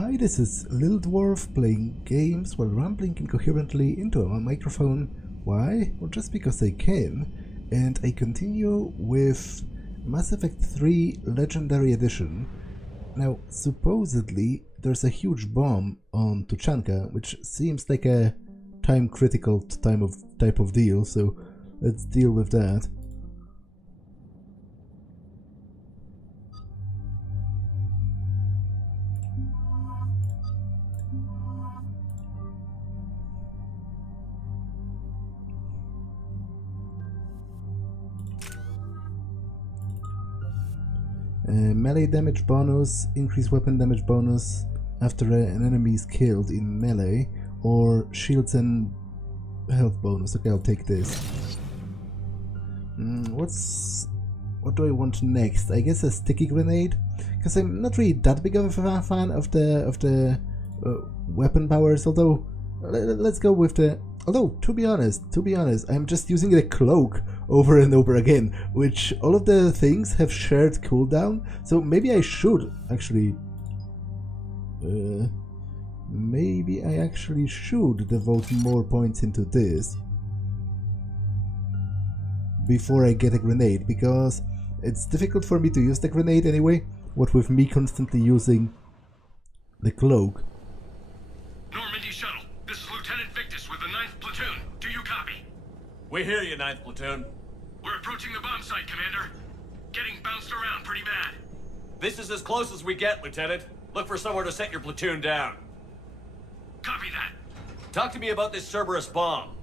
Hi, this is Little Dwarf playing games while rambling incoherently into a microphone. Why? Well, just because I can. And I continue with Mass Effect 3 Legendary Edition. Now, supposedly, there's a huge bomb on Tuchanka, which seems like a time-critical type of deal, so let's deal with that. Melee damage bonus, increased weapon damage bonus after an enemy is killed in melee, or shields and health bonus. Okay, I'll take this. What do I want next? I guess a sticky grenade, because I'm not really that big of a fan of the weapon powers. Although let's go with the. Although to be honest, I'm just using the cloak over and over again, which all of the things have shared cooldown. So maybe I should actually. Maybe I actually should devote more points into this before I get a grenade, because it's difficult for me to use the grenade anyway, what with me constantly using the cloak. Normandy Shuttle, this is Lieutenant Victus with the 9th Platoon. Do you copy? We hear you, 9th Platoon. We're approaching the bomb site, Commander. Getting bounced around pretty bad. This is as close as we get, Lieutenant. Look for somewhere to set your platoon down. Copy that. Talk to me about this Cerberus bomb.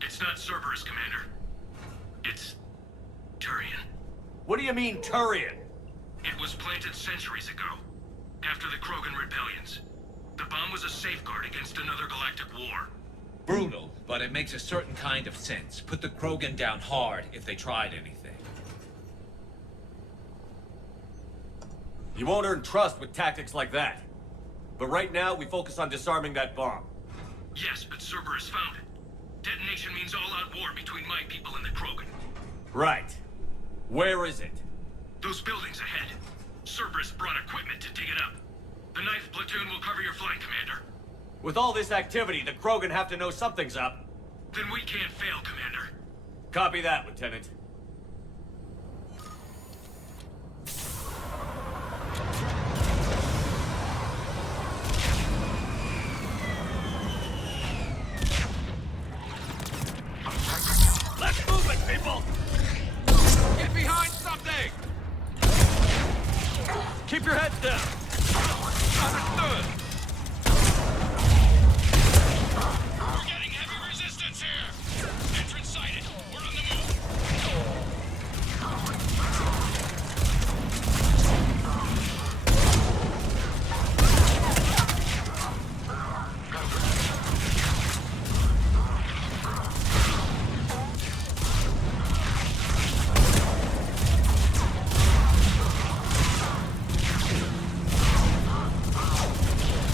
It's not Cerberus, Commander. It's Turian. What do you mean, Turian? It was planted centuries ago, after the Krogan rebellions. The bomb was a safeguard against another galactic war. Brutal, but it makes a certain kind of sense. Put the Krogan down hard if they tried anything. You won't earn trust with tactics like that. But right now, we focus on disarming that bomb. Yes, but Cerberus found it. Detonation means all-out war between my people and the Krogan. Right. Where is it? Those buildings ahead. Cerberus brought equipment to dig it up. The 9th Platoon will cover your flank, Commander. With all this activity, the Krogan have to know something's up. Then we can't fail, Commander. Copy that, Lieutenant. Let's move it, people! Get behind something! Keep your heads down! Understood! We're getting heavy resistance here! Entrance sighted. We're on the move.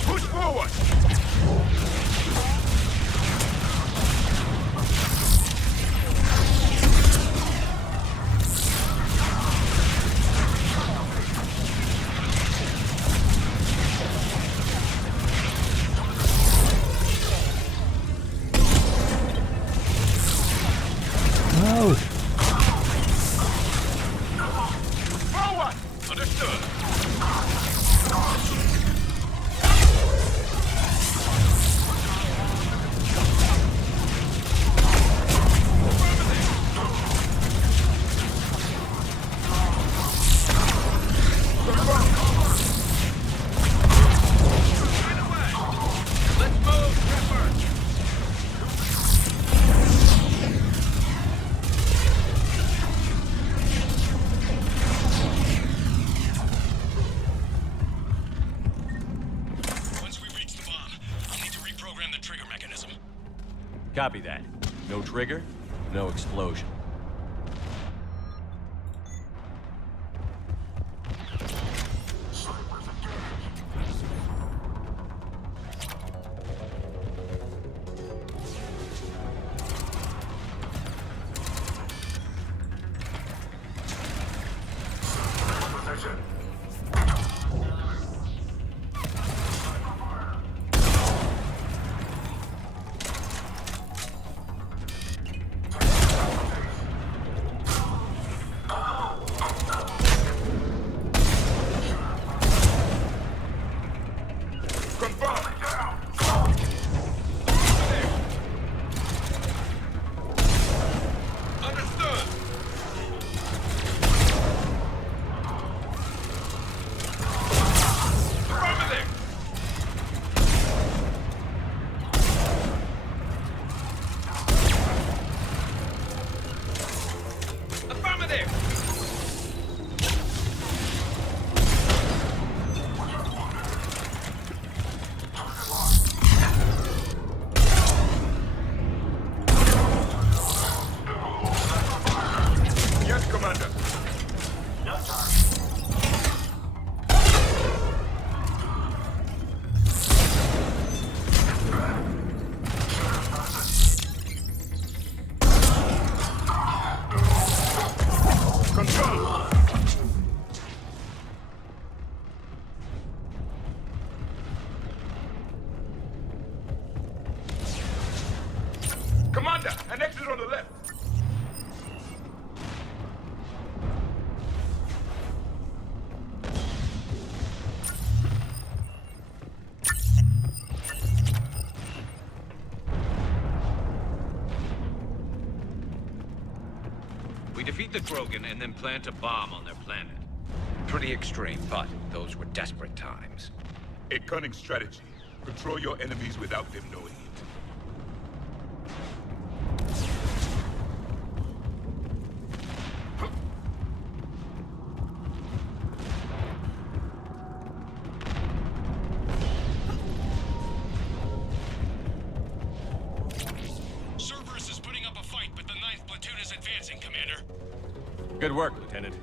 Push forward! Oh, Forward! Understood. Right away! Let's move, Shepard! Once we reach the bomb, I'll need to reprogram the trigger mechanism. Copy that. No trigger, no explosion. Defeat the Krogan and then plant a bomb on their planet. Pretty extreme, but those were desperate times. A cunning strategy. Control your enemies without them knowing it. Cerberus is putting up a fight, but the 9th platoon is advancing, Commander. Good work, Lieutenant.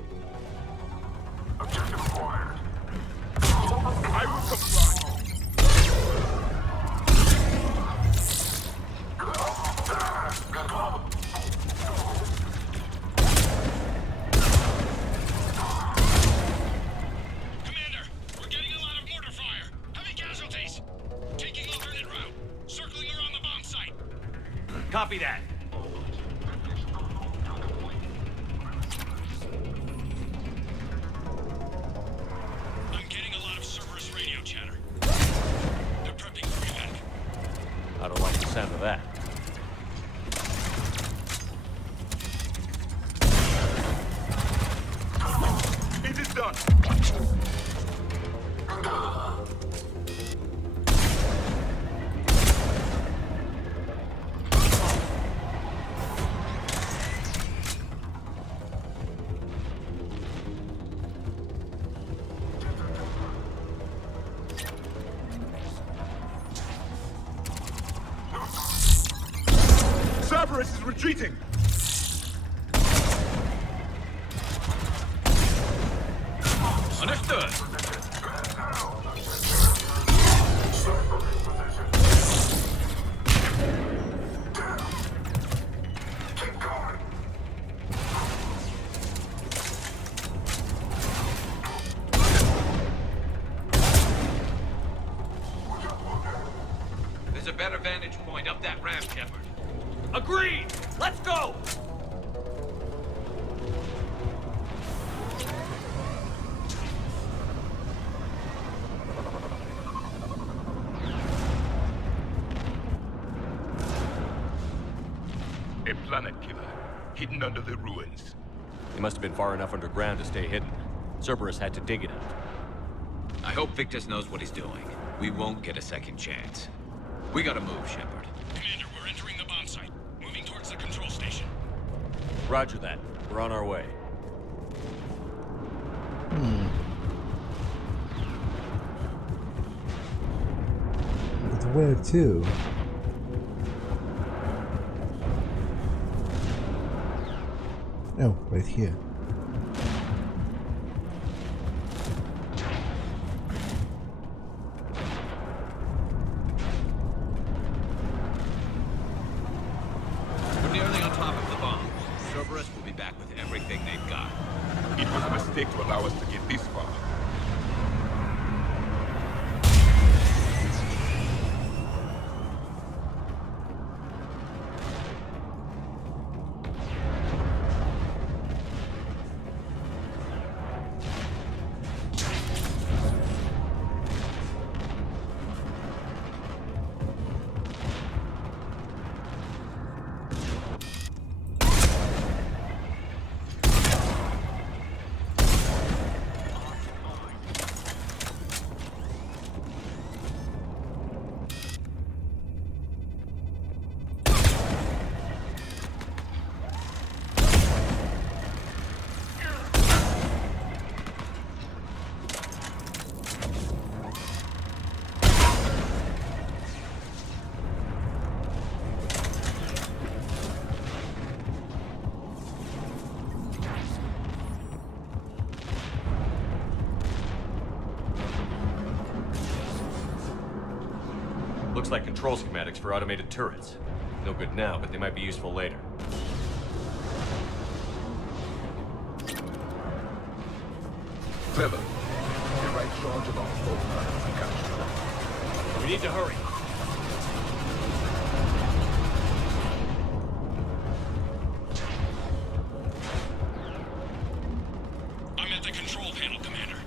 Objective acquired. I will comply. Commander, we're getting a lot of mortar fire. Heavy casualties. Taking alternate route. Circling around the bomb site. Copy that. I'm getting a lot of Cerberus radio chatter. They're prepping for evac. I don't like the sound of that. It is done. Cerberus is retreating. Understood. There's a better vantage point up that ramp, Shepard. Agreed! Let's go! A planet killer, hidden under the ruins. He must have been far enough underground to stay hidden. Cerberus had to dig it out. I hope Victus knows what he's doing. We won't get a second chance. We gotta move, Shepard. Commander, we're entering the bomb site. Moving towards the control station. Roger that. We're on our way. But where to? Oh, right here. We're nearly on top of the bomb. Cerberus will be back with everything they've got. It was a mistake to allow us to get this far. Looks like control schematics for automated turrets. No good now, but they might be useful later. Clever. The right charge along both planets and capture. We need to hurry. I'm at the control panel, Commander.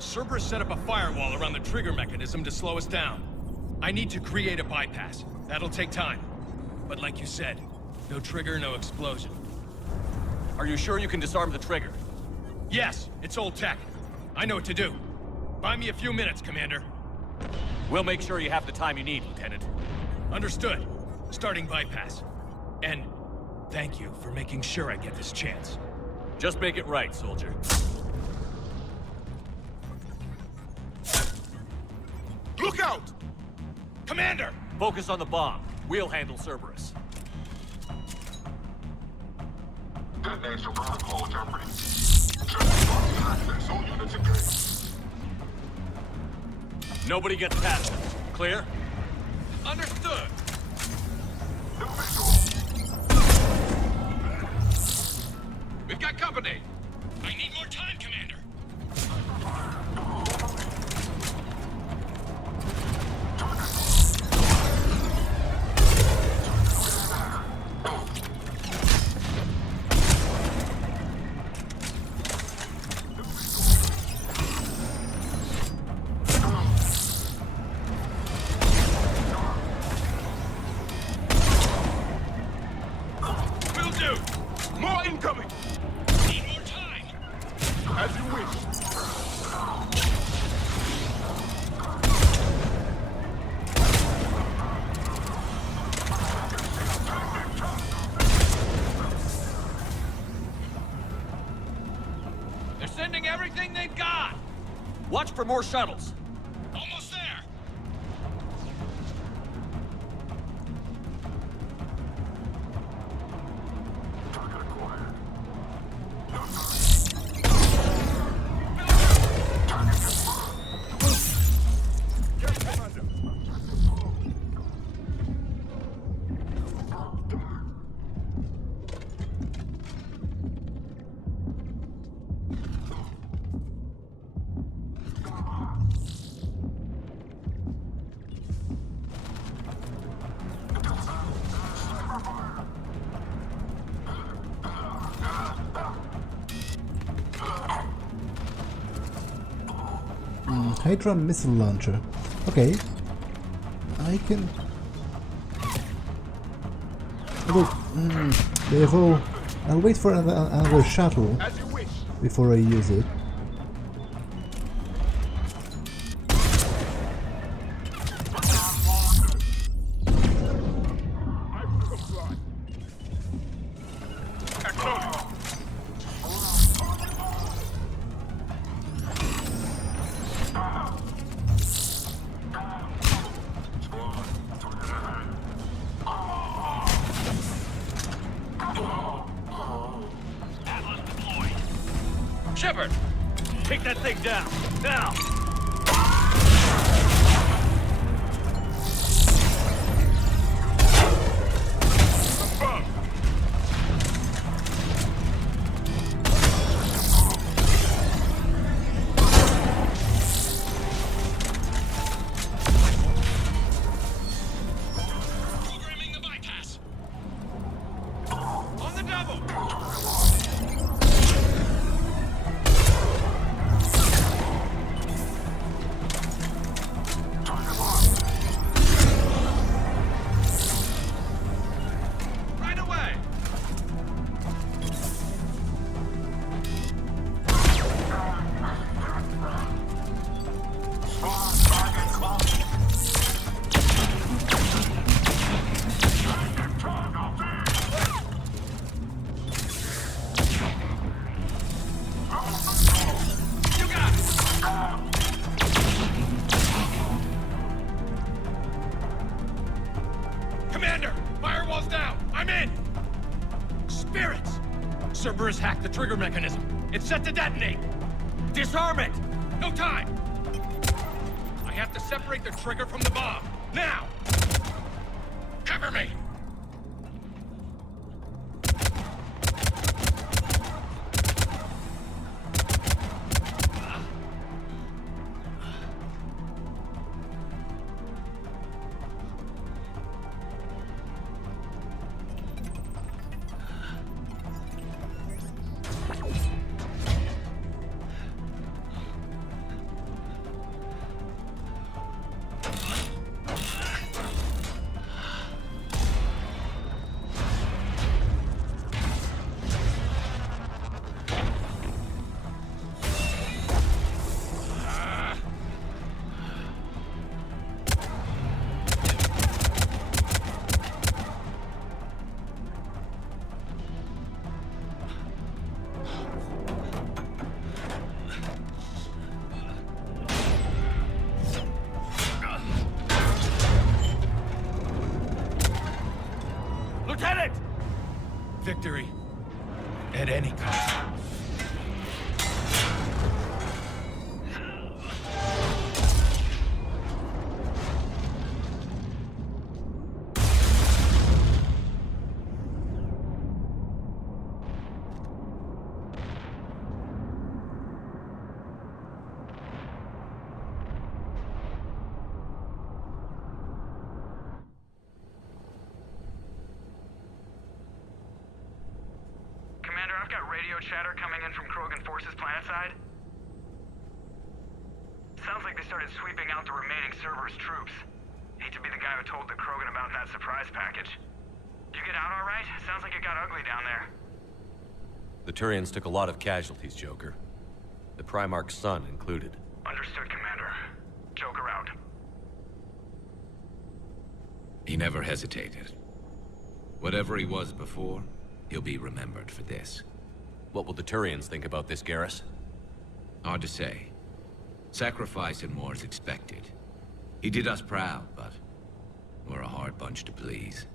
Cerberus set up a firewall around the trigger mechanism to slow us down. I need to create a bypass. That'll take time. But like you said, no trigger, no explosion. Are you sure you can disarm the trigger? Yes, it's old tech. I know what to do. Buy me a few minutes, Commander. We'll make sure you have the time you need, Lieutenant. Understood. Starting bypass. And thank you for making sure I get this chance. Just make it right, soldier. Look out! Commander! Focus on the bomb. We'll handle Cerberus. Detonation protocol jeopardy. Access. All units engaged. Nobody gets past them. Clear? Understood! No visual. We've got company! I need more time, Commander! More incoming! Need more time! As you wish. They're sending everything they've got! Watch for more shuttles. Almost there! Target acquired. Yes, Commander. Hydra missile launcher. Okay. I can... Therefore, I'll wait for another shuttle As you wish. before I use it. I will comply. Acknowledge. Shepard! Take that thing down! Now! Programming the bypass! On the double! Right away! You got it! Commander! Firewall's down! I'm in! Spirits! Cerberus hacked the trigger mechanism. It's set to detonate! Disarm it! No time! I have to separate the trigger from the bomb. Now! Cover me! victory. At any cost. Commander, I've got radio chatter coming in from Krogan forces planetside. Sounds like they started sweeping out the remaining Cerberus troops. Hate to be the guy who told the Krogan about that surprise package. You get out all right? Sounds like it got ugly down there. The Turians took a lot of casualties, Joker. The Primarch's son included. Understood, Commander. Joker out. He never hesitated. Whatever he was before, he'll be remembered for this. What will the Turians think about this, Garrus? Hard to say. Sacrifice in war is expected. He did us proud, but we're a hard bunch to please.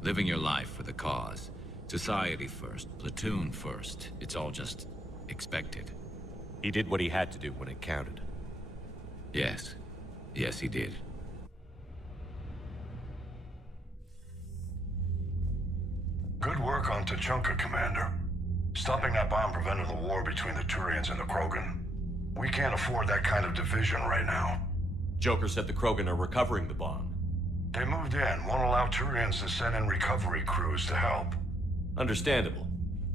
Living your life for the cause. Society first, platoon first. It's all just expected. He did what he had to do when it counted. Yes. Yes, he did. Good work on Tachanka, Commander. Stopping that bomb prevented the war between the Turians and the Krogan. We can't afford that kind of division right now. Joker said the Krogan are recovering the bomb. They moved in, won't allow Turians to send in recovery crews to help. Understandable.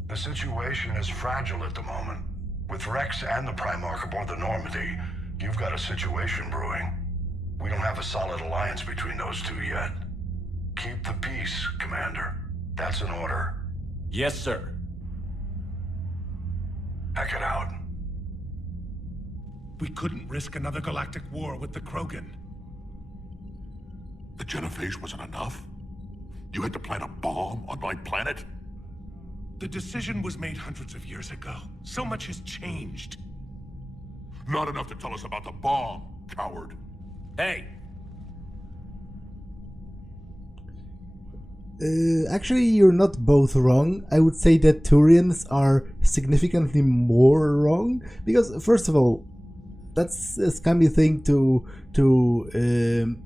The situation is fragile at the moment. With Rex and the Primarch aboard the Normandy, you've got a situation brewing. We don't have a solid alliance between those two yet. Keep the peace, Commander. That's an order. Yes, sir. Heck it out. We couldn't risk another galactic war with the Krogan. The genophage wasn't enough? You had to plant a bomb on my planet? The decision was made hundreds of years ago. So much has changed. Not enough to tell us about the bomb, coward. Hey! Actually, you're not both wrong. I would say that Turians are significantly more wrong, because first of all, that's a scummy thing to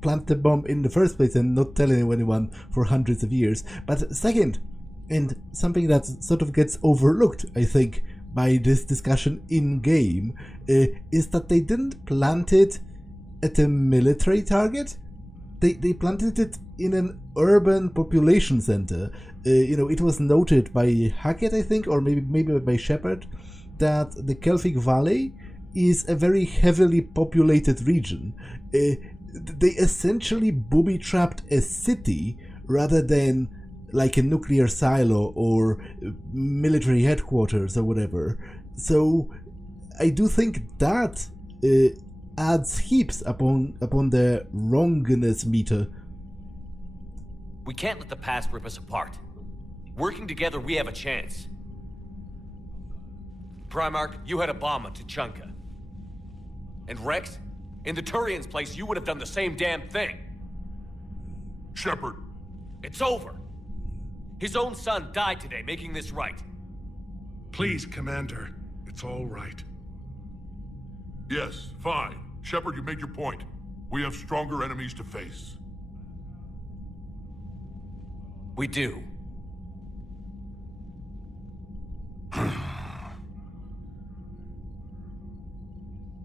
plant the bomb in the first place and not tell anyone for hundreds of years. But second, and something that sort of gets overlooked, I think, by this discussion in-game, is that they didn't plant it at a military target. They planted it in an urban population center. It was noted by Hackett, I think, or maybe by Shepard, that the Kelphic Valley is a very heavily populated region. They essentially booby-trapped a city rather than like a nuclear silo or military headquarters or whatever. So I do think that adds heaps upon the wrongness meter. We can't let the past rip us apart. Working together, we have a chance. Primarch, you had a bomb on Tachanka. And Rex, in the Turian's place, you would have done the same damn thing. Shepard. It's over. His own son died today, making this right. Please, Commander. It's all right. Yes, fine. Shepard, you made your point. We have stronger enemies to face. We do.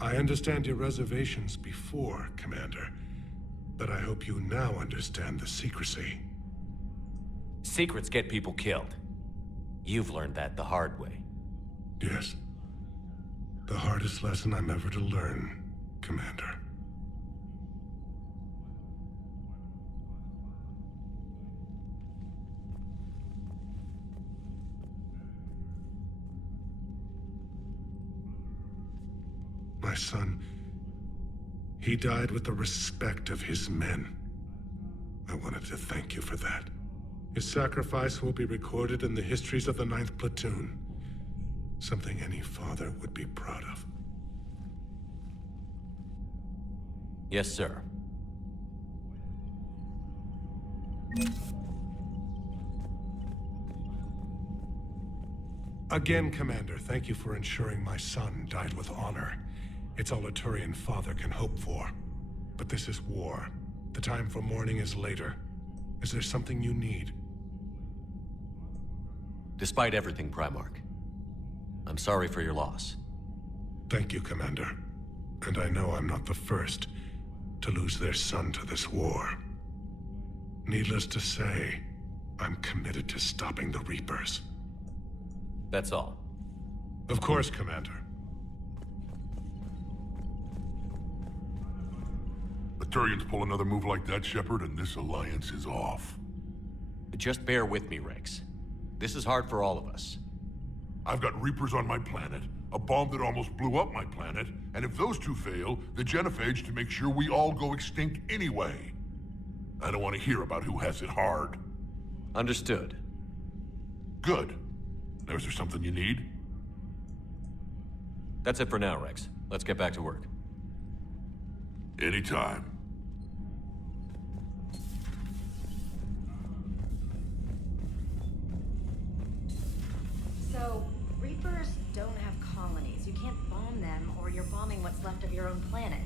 I understand your reservations before, Commander. But I hope you now understand the secrecy. Secrets get people killed. You've learned that the hard way. Yes. The hardest lesson I'm ever to learn, Commander. My son, he died with the respect of his men. I wanted to thank you for that. His sacrifice will be recorded in the histories of the 9th Platoon. Something any father would be proud of. Yes, sir. Again, Commander, thank you for ensuring my son died with honor. It's all a Turian father can hope for. But this is war. The time for mourning is later. Is there something you need? Despite everything, Primarch, I'm sorry for your loss. Thank you, Commander. And I know I'm not the first to lose their son to this war. Needless to say, I'm committed to stopping the Reapers. That's all. Of course, Commander. The Turians pull another move like that, Shepard, and this alliance is off. Just bear with me, Rex. This is hard for all of us. I've got Reapers on my planet, a bomb that almost blew up my planet, and if those two fail, the genophage to make sure we all go extinct anyway. I don't want to hear about who has it hard. Understood. Good. Now, is there something you need? That's it for now, Rex. Let's get back to work. Anytime. So, Reapers don't have colonies. You can't bomb them, or you're bombing what's left of your own planet.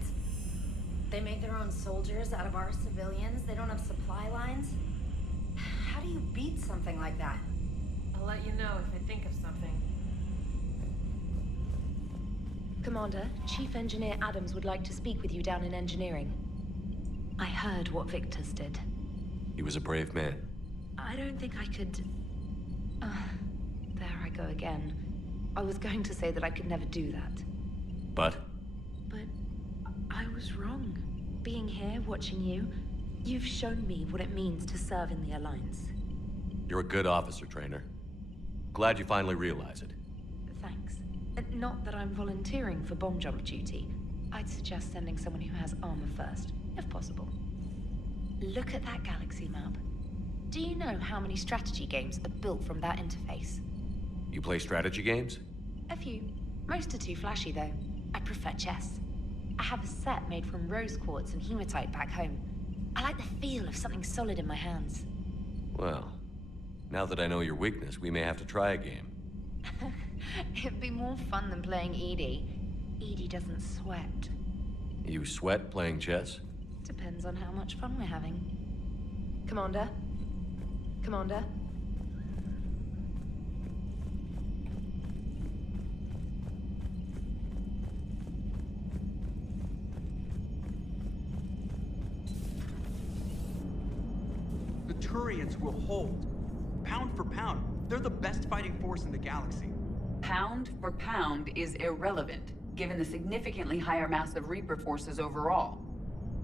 They make their own soldiers out of our civilians. They don't have supply lines. How do you beat something like that? I'll let you know if I think of something. Commander, Chief Engineer Adams would like to speak with you down in engineering. I heard what Victor's did. He was a brave man. I don't think I could... there I go again. I was going to say that I could never do that. But? But I was wrong. Being here, watching you, you've shown me what it means to serve in the Alliance. You're a good officer, Traynor. Glad you finally realize it. Thanks. Not that I'm volunteering for bomb jump duty. I'd suggest sending someone who has armor first, if possible. Look at that galaxy map. Do you know how many strategy games are built from that interface? You play strategy games? A few. Most are too flashy, though. I prefer chess. I have a set made from rose quartz and hematite back home. I like the feel of something solid in my hands. Well, now that I know your weakness, we may have to try a game. It'd be more fun than playing EDI. EDI doesn't sweat. You sweat playing chess? Depends on how much fun we're having. Commander? Commander? The Turians will hold. Pound for pound, they're the best fighting force in the galaxy. Pound for pound is irrelevant, given the significantly higher mass of Reaper forces overall.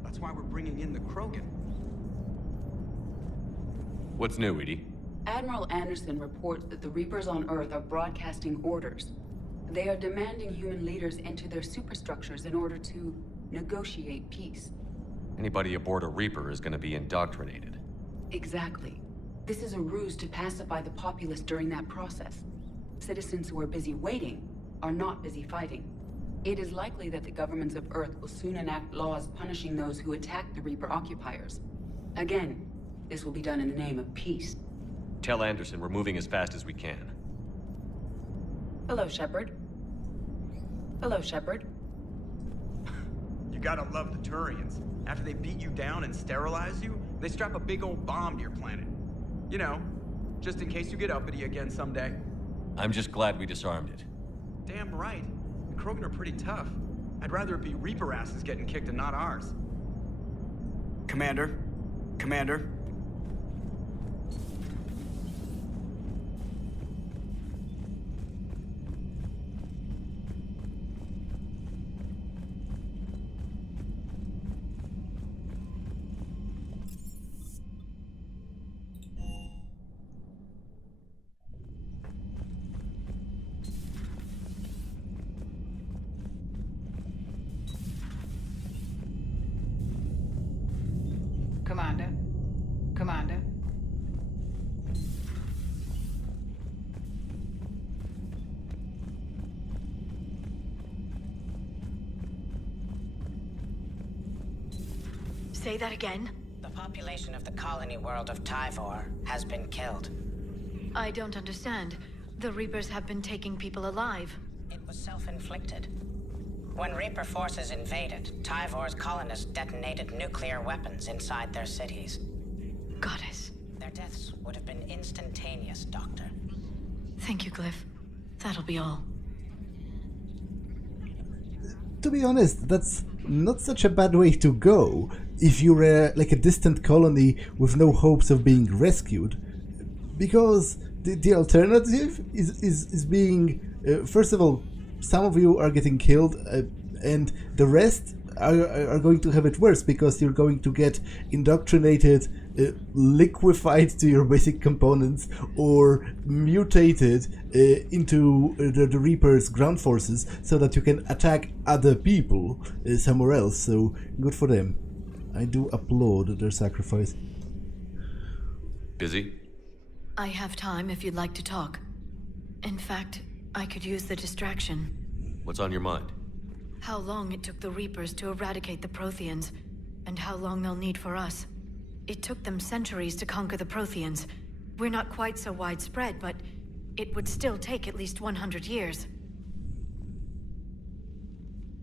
That's why we're bringing in the Krogan. What's new, EDI? Admiral Anderson reports that the Reapers on Earth are broadcasting orders. They are demanding human leaders enter their superstructures in order to negotiate peace. Anybody aboard a Reaper is going to be indoctrinated. Exactly. This is a ruse to pacify the populace during that process. Citizens who are busy waiting are not busy fighting. It is likely that the governments of Earth will soon enact laws punishing those who attack the Reaper occupiers. Again, this will be done in the name of peace. Tell Anderson we're moving as fast as we can. Hello, Shepard. Hello, Shepard. You gotta love the Turians. After they beat you down and sterilize you, they strap a big old bomb to your planet. You know, just in case you get uppity again someday. I'm just glad we disarmed it. Damn right. The Krogan are pretty tough. I'd rather it be Reaper asses getting kicked and not ours. Commander? Commander? Commander. Commander. Say that again? The population of the colony world of Tyvor has been killed. I don't understand. The Reapers have been taking people alive. It was self-inflicted. When Reaper forces invaded, Tyvor's colonists detonated nuclear weapons inside their cities. Goddess. Their deaths would have been instantaneous, Doctor. Thank you, Glyph. That'll be all. To be honest, that's not such a bad way to go if you're like a distant colony with no hopes of being rescued. Because the alternative is being... first of all, some of you are getting killed, and the rest are going to have it worse because you're going to get indoctrinated, liquefied to your basic components, or mutated into the Reaper's ground forces so that you can attack other people somewhere else. So good for them. I do applaud their sacrifice. Busy? I have time if you'd like to talk. In fact, I could use the distraction. What's on your mind? How long it took the Reapers to eradicate the Protheans, and how long they'll need for us. It took them centuries to conquer the Protheans. We're not quite so widespread, but it would still take at least 100 years.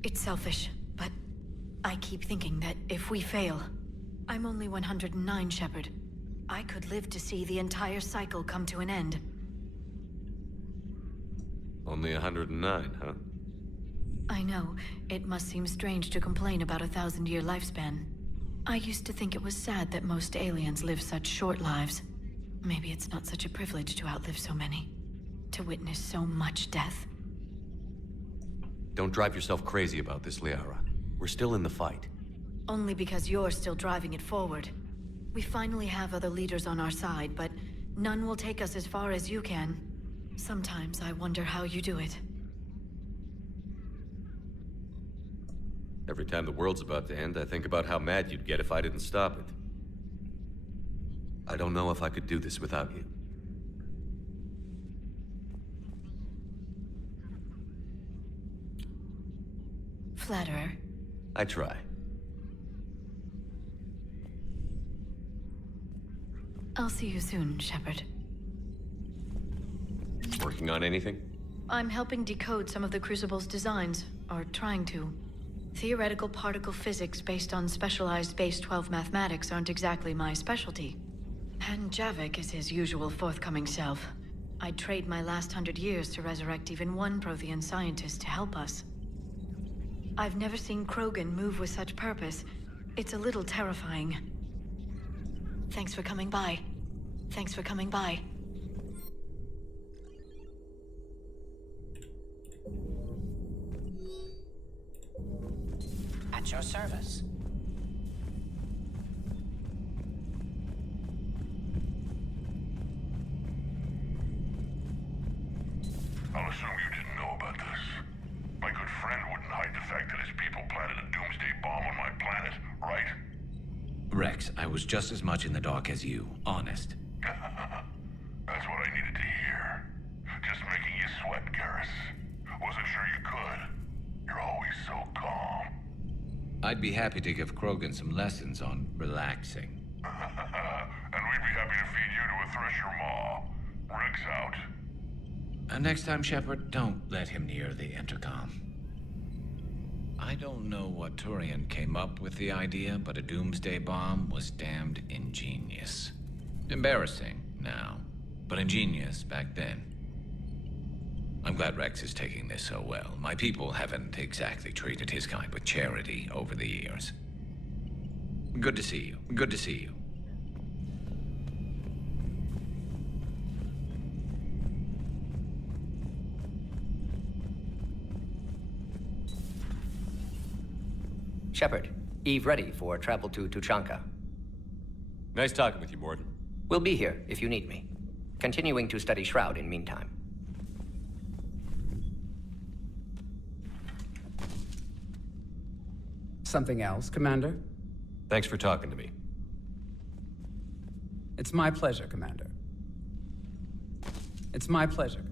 It's selfish, but I keep thinking that if we fail... I'm only 109, Shepard. I could live to see the entire cycle come to an end. Only 109, huh? I know. It must seem strange to complain about a 1,000-year lifespan. I used to think it was sad that most aliens live such short lives. Maybe it's not such a privilege to outlive so many. To witness so much death. Don't drive yourself crazy about this, Liara. We're still in the fight. Only because you're still driving it forward. We finally have other leaders on our side, but none will take us as far as you can. Sometimes I wonder how you do it. Every time the world's about to end, I think about how mad you'd get if I didn't stop it. I don't know if I could do this without you. Flatterer. I try. I'll see you soon, Shepard. Working on anything? I'm helping decode some of the Crucible's designs, or trying to. Theoretical particle physics based on specialized base 12 mathematics aren't exactly my specialty. And Javik is his usual forthcoming self. I'd trade my last 100 years to resurrect even one Prothean scientist to help us. I've never seen Krogan move with such purpose. It's a little terrifying. Thanks for coming by. Thanks for coming by. At your service. I'll assume you didn't know about this. My good friend wouldn't hide the fact that his people planted a doomsday bomb on my planet, right? Rex, I was just as much in the dark as you, honest. That's what I needed to hear. Just making you sweat, Garrus. Wasn't sure you could. You're always so calm. I'd be happy to give Krogan some lessons on relaxing. And we'd be happy to feed you to a Thresher Maw. Rex out. And next time, Shepard, don't let him near the intercom. I don't know what Turian came up with the idea, but a doomsday bomb was damned ingenious. Embarrassing now, but ingenious back then. I'm glad Rex is taking this so well. My people haven't exactly treated his kind with charity over the years. Good to see you. Good to see you. Shepard, Eve ready for travel to Tuchanka. Nice talking with you, Morden. We'll be here if you need me. Continuing to study Shroud in meantime. Something else, Commander? Thanks for talking to me. It's my pleasure, Commander. It's my pleasure.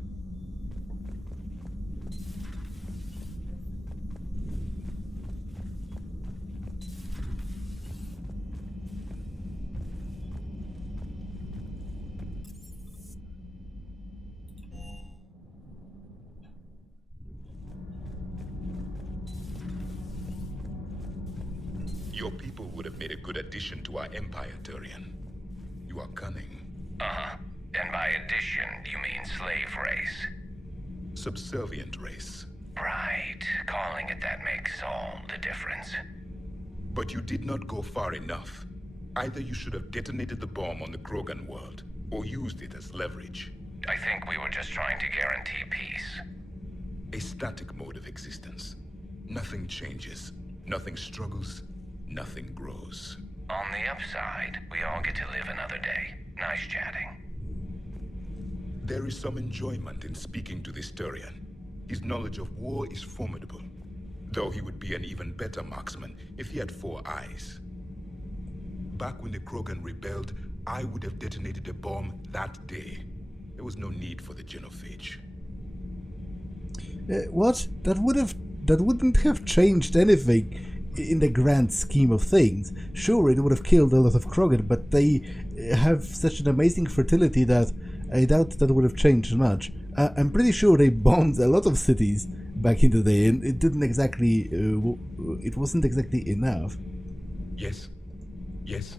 people would have made a good addition to our empire, Turian. You are cunning. Uh-huh. And by addition, you mean slave race? Subservient race. Right. Calling it that makes all the difference. But you did not go far enough. Either you should have detonated the bomb on the Krogan world, or used it as leverage. I think we were just trying to guarantee peace. A static mode of existence. Nothing changes, nothing struggles, nothing grows. On the upside, we all get to live another day. Nice chatting. There is some enjoyment in speaking to this Turian. His knowledge of war is formidable, though he would be an even better marksman if he had 4 eyes. Back when the Krogan rebelled, I would have detonated a bomb that day. There was no need for the genophage. What? That wouldn't have changed anything in the grand scheme of things. Sure, it would have killed a lot of Krogan, but they have such an amazing fertility that I doubt that would have changed much. I'm pretty sure they bombed a lot of cities back in the day, and it didn't exactly... it wasn't exactly enough. Yes. Yes.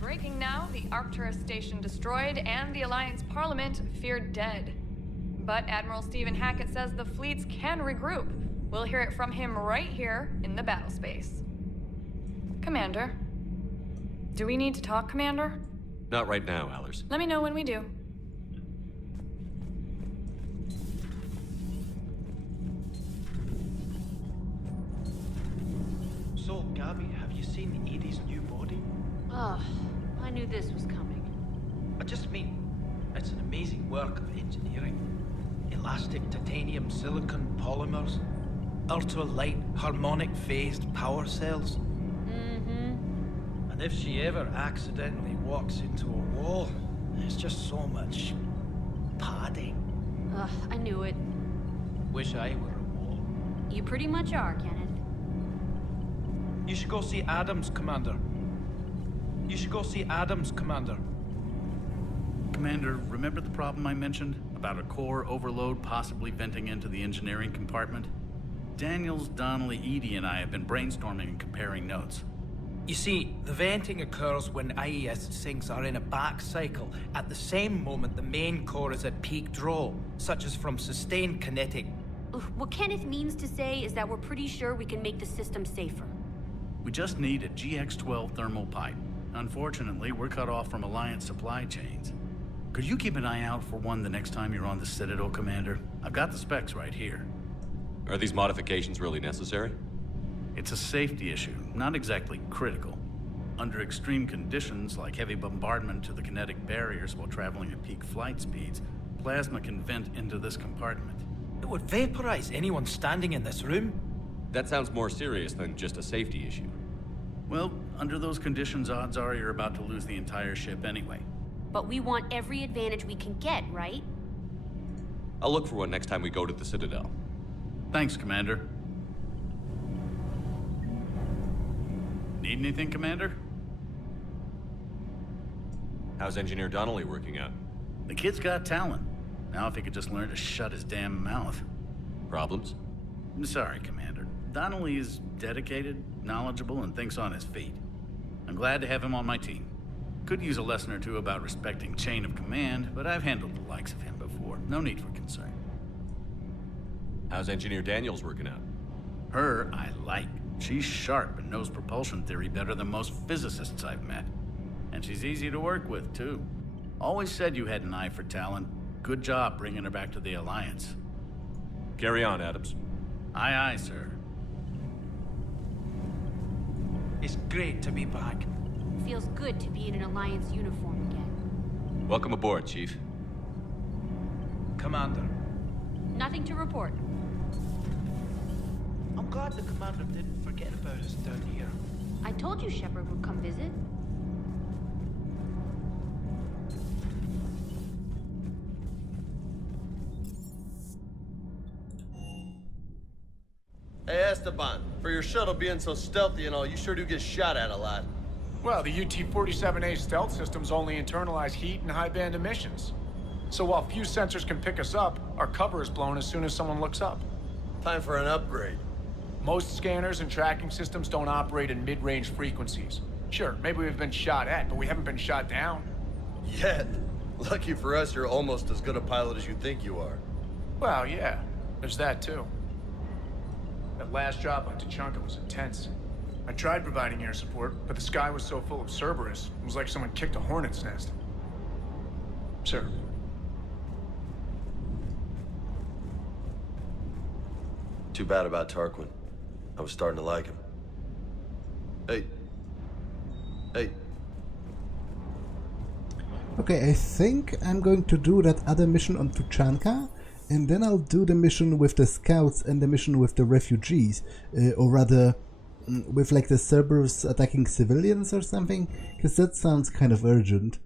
Breaking now, the Arcturus station destroyed and the Alliance Parliament feared dead. But Admiral Stephen Hackett says the fleets can regroup. We'll hear it from him right here in the battle space. Commander. Do we need to talk, Commander? Not right now, Allers. Let me know when we do. So, Gabby, have you seen Edie's new body? Oh, I knew this was coming. I just mean, it's an amazing work of engineering. Elastic titanium silicon polymers, ultra-light harmonic phased power cells. Mm-hmm. And if she ever accidentally walks into a wall, there's just so much padding. Ugh, I knew it. Wish I were a wall. You pretty much are, Kenneth. You should go see Adams, Commander. You should go see Adams, Commander. Commander, remember the problem I mentioned? About a core overload possibly venting into the engineering compartment? Daniels, Donnelly, Edie, and I have been brainstorming and comparing notes. You see, the venting occurs when IES sinks are in a back cycle at the same moment the main core is at peak draw, such as from sustained kinetic. What Kenneth means to say is that we're pretty sure we can make the system safer. We just need a GX-12 thermal pipe. Unfortunately, we're cut off from Alliance supply chains. Could you keep an eye out for one the next time you're on the Citadel, Commander? I've got the specs right here. Are these modifications really necessary? It's a safety issue, not exactly critical. Under extreme conditions, like heavy bombardment to the kinetic barriers while traveling at peak flight speeds, plasma can vent into this compartment. It would vaporize anyone standing in this room. That sounds more serious than just a safety issue. Well, under those conditions, odds are you're about to lose the entire ship anyway. But we want every advantage we can get, right? I'll look for one next time we go to the Citadel. Thanks, Commander. Need anything, Commander? How's Engineer Donnelly working out? The kid's got talent. Now if he could just learn to shut his damn mouth. Problems? I'm sorry, Commander. Donnelly is dedicated, knowledgeable, and thinks on his feet. I'm glad to have him on my team. Could use a lesson or two about respecting chain of command, but I've handled the likes of him before. No need for concern. How's Engineer Daniels working out? Her, I like. She's sharp and knows propulsion theory better than most physicists I've met. And she's easy to work with, too. Always said you had an eye for talent. Good job bringing her back to the Alliance. Carry on, Adams. Aye, aye, sir. It's great to be back. Feels good to be in an Alliance uniform again. Welcome aboard, Chief. Commander. Nothing to report. I'm glad the Commander didn't forget about us down here. I told you Shepard would come visit. Hey, Esteban, for your shuttle being so stealthy and all, you sure do get shot at a lot. Well, the UT-47A stealth systems only internalize heat and high-band emissions. So while few sensors can pick us up, our cover is blown as soon as someone looks up. Time for an upgrade. Most scanners and tracking systems don't operate in mid-range frequencies. Sure, maybe we've been shot at, but we haven't been shot down. Yet. Lucky for us, you're almost as good a pilot as you think you are. Well, yeah. There's that, too. That last drop on Tuchanka was intense. I tried providing air support, but the sky was so full of Cerberus, it was like someone kicked a hornet's nest. Sir. Too bad about Tarquin. I was starting to like him. Hey. Okay, I think I'm going to do that other mission on Tuchanka, and then I'll do the mission with the scouts and the mission with the refugees, or rather, with like the Cerberus attacking civilians or something, because that sounds kind of urgent.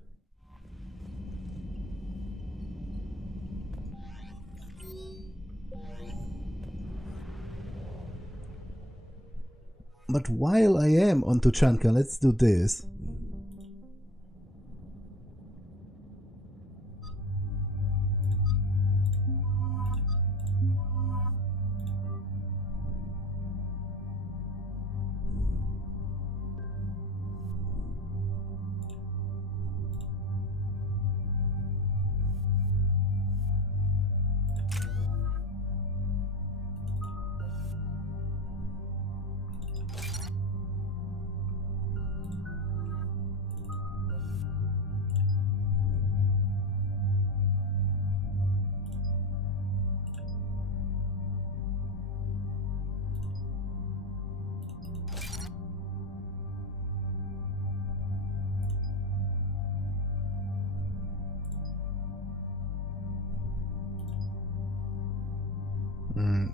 But while I am on Tuchanka, let's do this.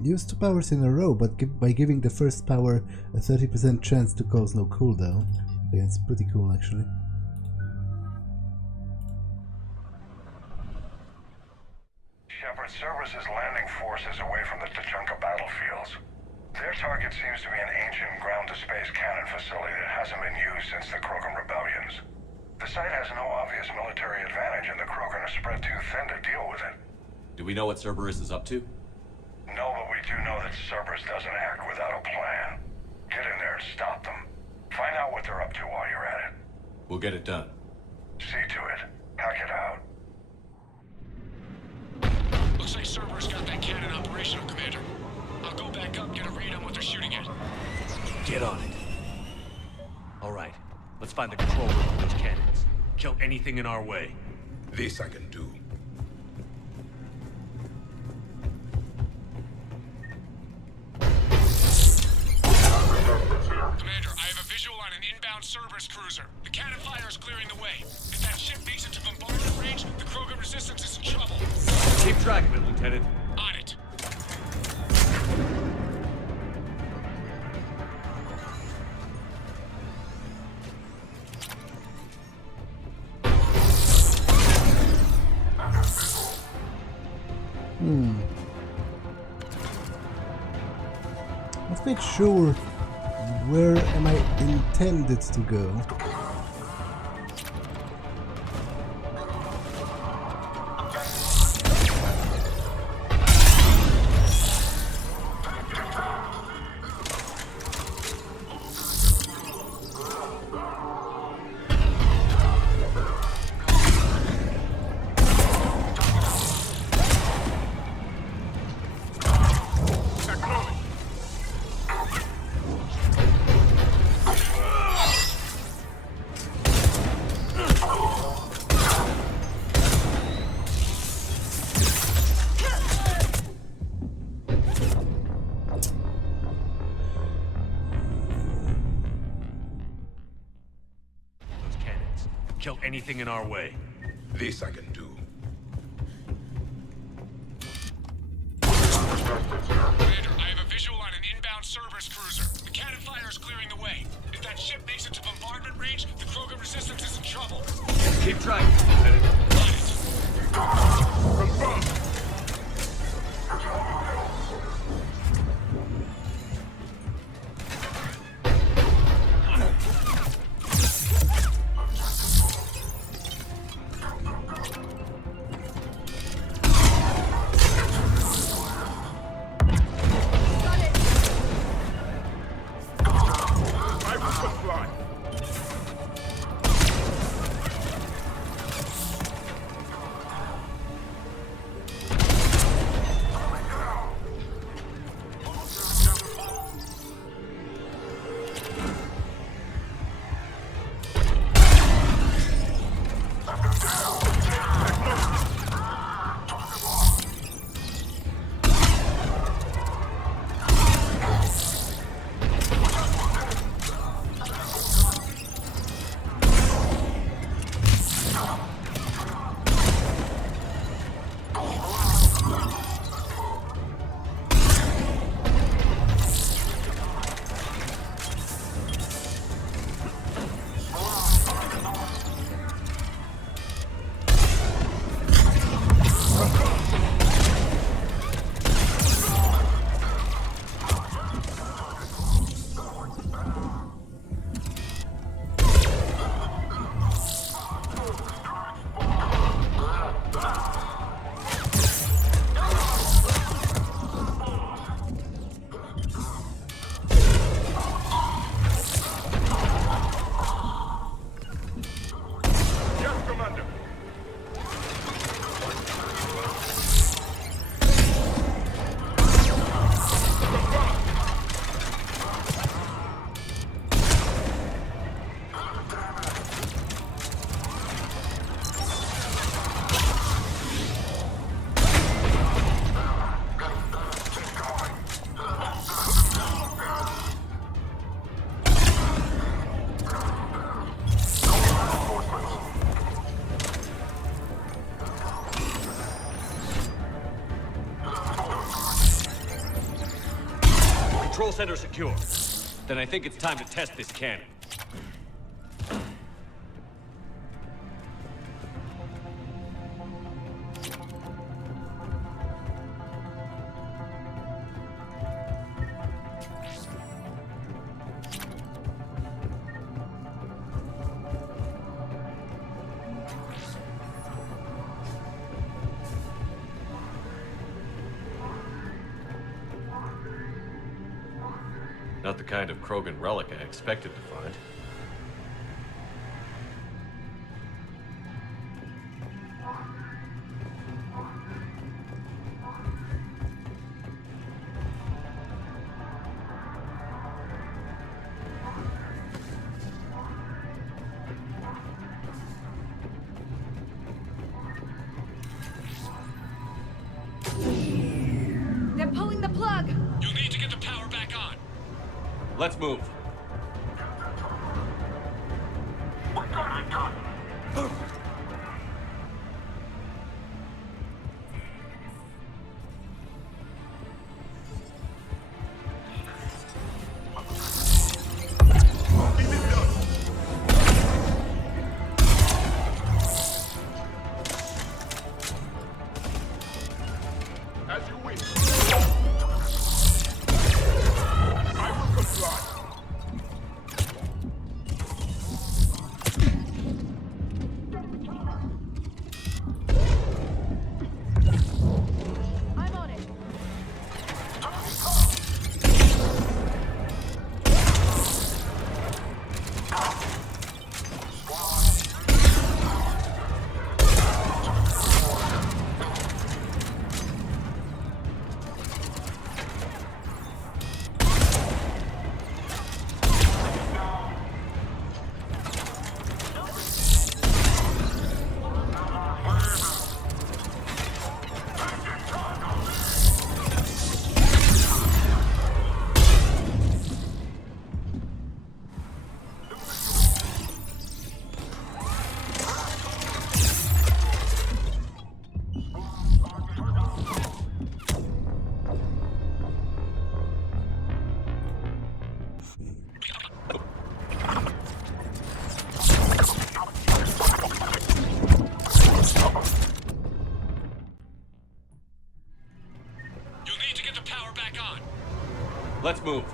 Use 2 powers in a row, but by giving the first power a 30% chance to cause no cooldown. Yeah, it's pretty cool actually. Shepard, Cerberus' landing force is away from the Tuchanka battlefields. Their target seems to be an ancient ground-to-space cannon facility that hasn't been used since the Krogan rebellions. The site has no obvious military advantage, and the Krogan are spread too thin to deal with it. Do we know what Cerberus is up to? No, but we do know that Cerberus doesn't act without a plan. Get in there and stop them. Find out what they're up to while you're at it. We'll get it done. See to it. Hack it out. Looks like Cerberus got that cannon operational, Commander. I'll go back up, get a read on what they're shooting at. Get on it. All right, let's find the control room for those cannons. Kill anything in our way. This I can do. Commander, I have a visual on an inbound Cerberus cruiser. The cannon fire is clearing the way. If that ship makes it to bombardment range, the Krogan resistance is in trouble. Keep track of it, Lieutenant. On it. Let's make sure where am I intended to go. Kill anything in our way. This I can do. Commander, I have a visual on an inbound Cerberus cruiser. The cannon fire is clearing the way. If that ship makes it to bombardment range, the Krogan resistance is in trouble. Keep track, Lieutenant. Confirmed. control center secure. Then I think it's time to test this cannon. Not the kind of Krogan relic I expected to find. They're pulling the plug! You'll need to get the power back on. Let's move. As you wish. I will comply. I'm on it. Let's move.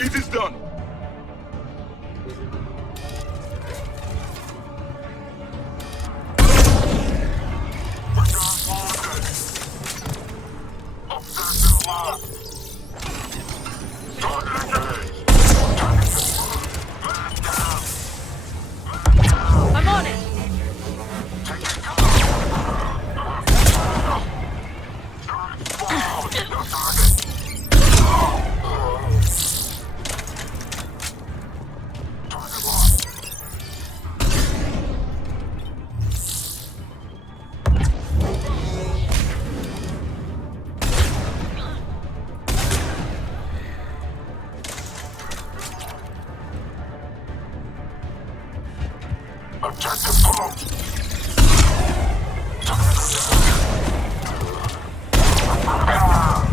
It is done. I'm on it!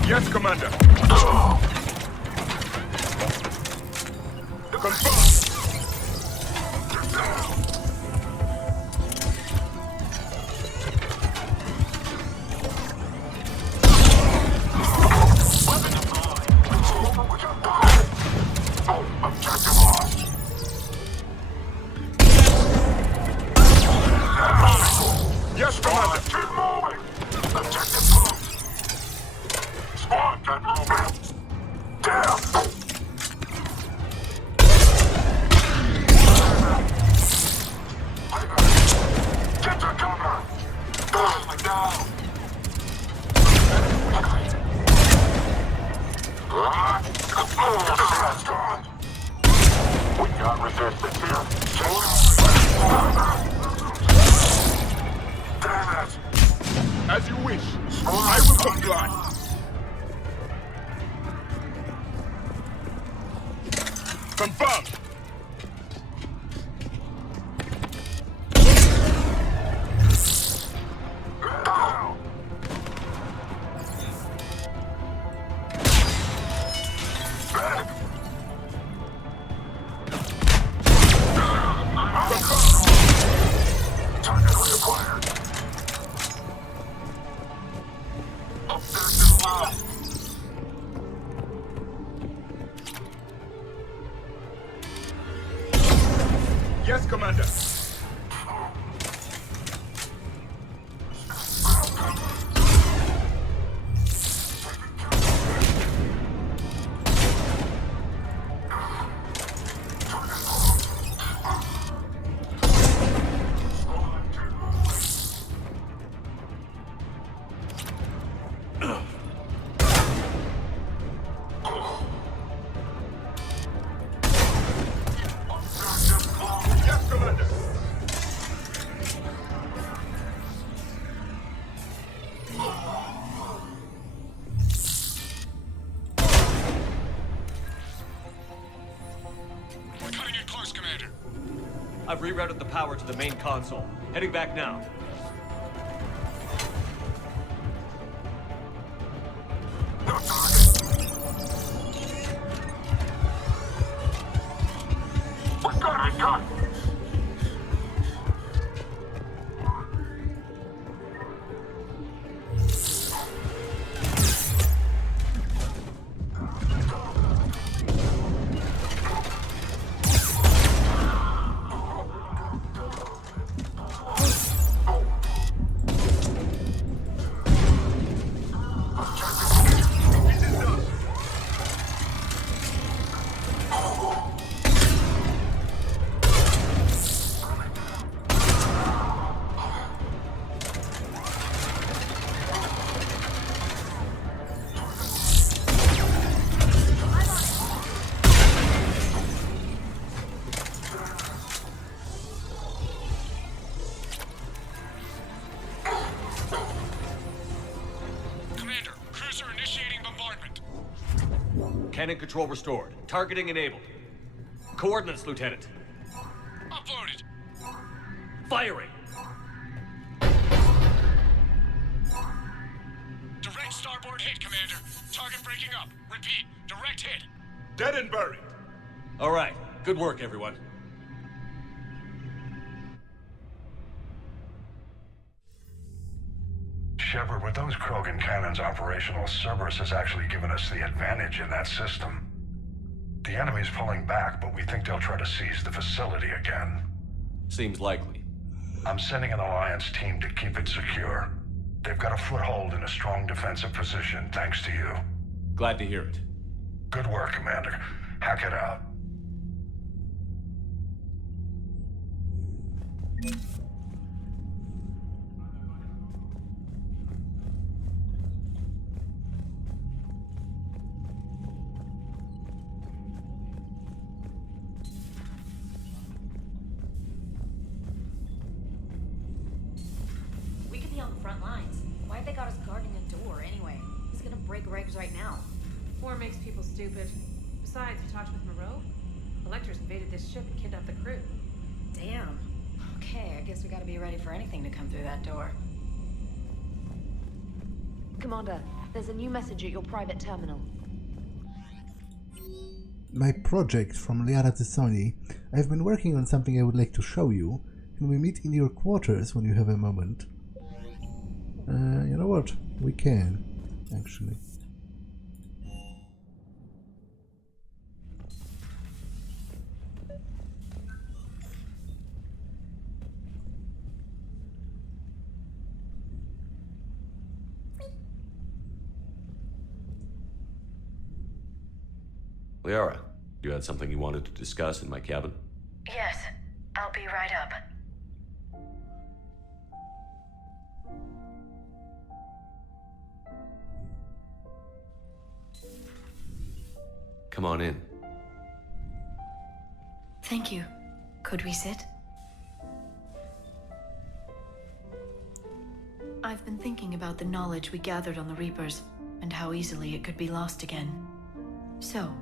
Yes, Commander. Confirm. Yes, Commander. Keep moving. Objective moved. Spawn, get moving. Damn. Get to cover. Down. That's gone. We As you wish. I will comply. Confirmed. Yes, Commander. I've rerouted the power to the main console. Heading back now. We got it done! Cannon control restored. Targeting enabled. Coordinates, Lieutenant. Uploaded. Firing! Direct starboard hit, Commander. Target breaking up. Repeat, direct hit. Dead and buried. All right. Good work, everyone. Shepard, with those Krogan cannons operational, Cerberus has actually given us the advantage in that system. The enemy's pulling back, but we think they'll try to seize the facility again. Seems likely. I'm sending an Alliance team to keep it secure. They've got a foothold in a strong defensive position, thanks to you. Glad to hear it. Good work, Commander. Hack it out. Right now. War makes people stupid. Besides, you talked with Moreau? Electors invaded this ship and kidnapped the crew. Damn. Okay, I guess we gotta be ready for anything to come through that door. Commander, there's a new message at your private terminal. My project from Liara to Sony. I've been working on something I would like to show you. Can we meet in your quarters when you have a moment? You know what? We can, actually. Liara, you had something you wanted to discuss in my cabin? Yes, I'll be right up. Come on in. Thank you. Could we sit? I've been thinking about the knowledge we gathered on the Reapers, and how easily it could be lost again. So,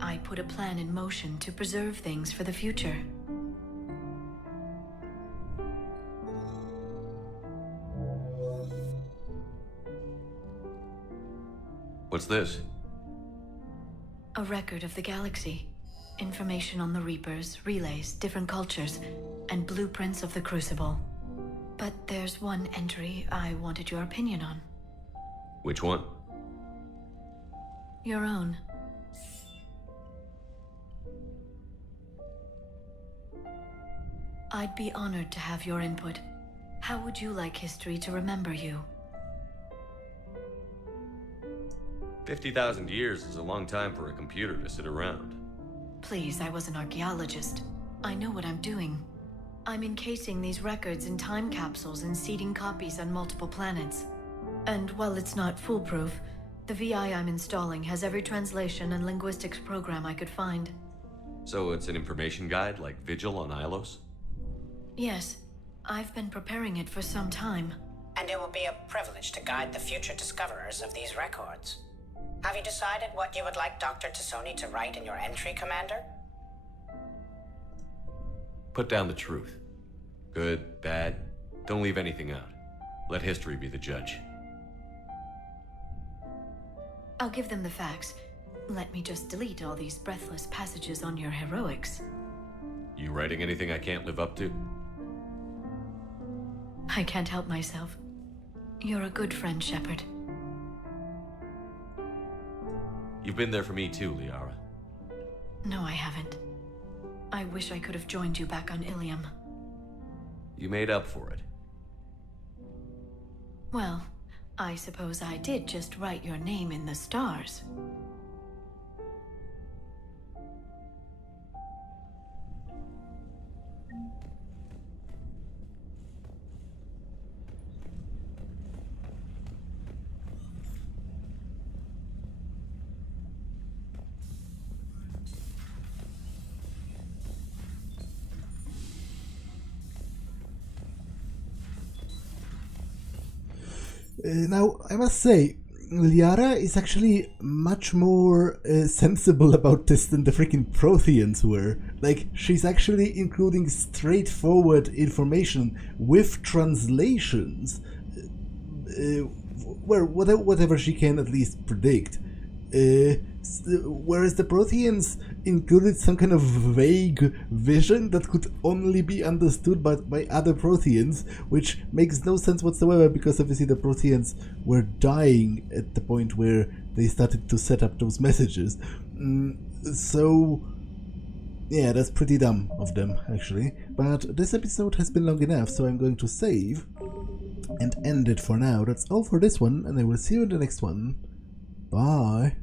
I put a plan in motion to preserve things for the future. What's this? A record of the galaxy. Information on the Reapers, relays, different cultures, and blueprints of the Crucible. But there's one entry I wanted your opinion on. Which one? Your own. I'd be honored to have your input. How would you like history to remember you? 50,000 years is a long time for a computer to sit around. Please, I was an archaeologist. I know what I'm doing. I'm encasing these records in time capsules and seeding copies on multiple planets. And while it's not foolproof, the VI I'm installing has every translation and linguistics program I could find. So it's an information guide like Vigil on Ilos? Yes. I've been preparing it for some time. And it will be a privilege to guide the future discoverers of these records. Have you decided what you would like Dr. Tassoni to write in your entry, Commander? Put down the truth. Good, bad, don't leave anything out. Let history be the judge. I'll give them the facts. Let me just delete all these breathless passages on your heroics. You writing anything I can't live up to? I can't help myself. You're a good friend, Shepard. You've been there for me too, Liara. No, I haven't. I wish I could have joined you back on Ilium. You made up for it. Well, I suppose I did just write your name in the stars. Now, I must say, Liara is actually much more sensible about this than the freaking Protheans were. Like, she's actually including straightforward information with translations, where whatever she can at least predict. Whereas the Protheans included some kind of vague vision that could only be understood by other Protheans, which makes no sense whatsoever, because obviously the Protheans were dying at the point where they started to set up those messages. So, yeah, that's pretty dumb of them, actually. But this episode has been long enough, so I'm going to save and end it for now. That's all for this one, and I will see you in the next one. Bye.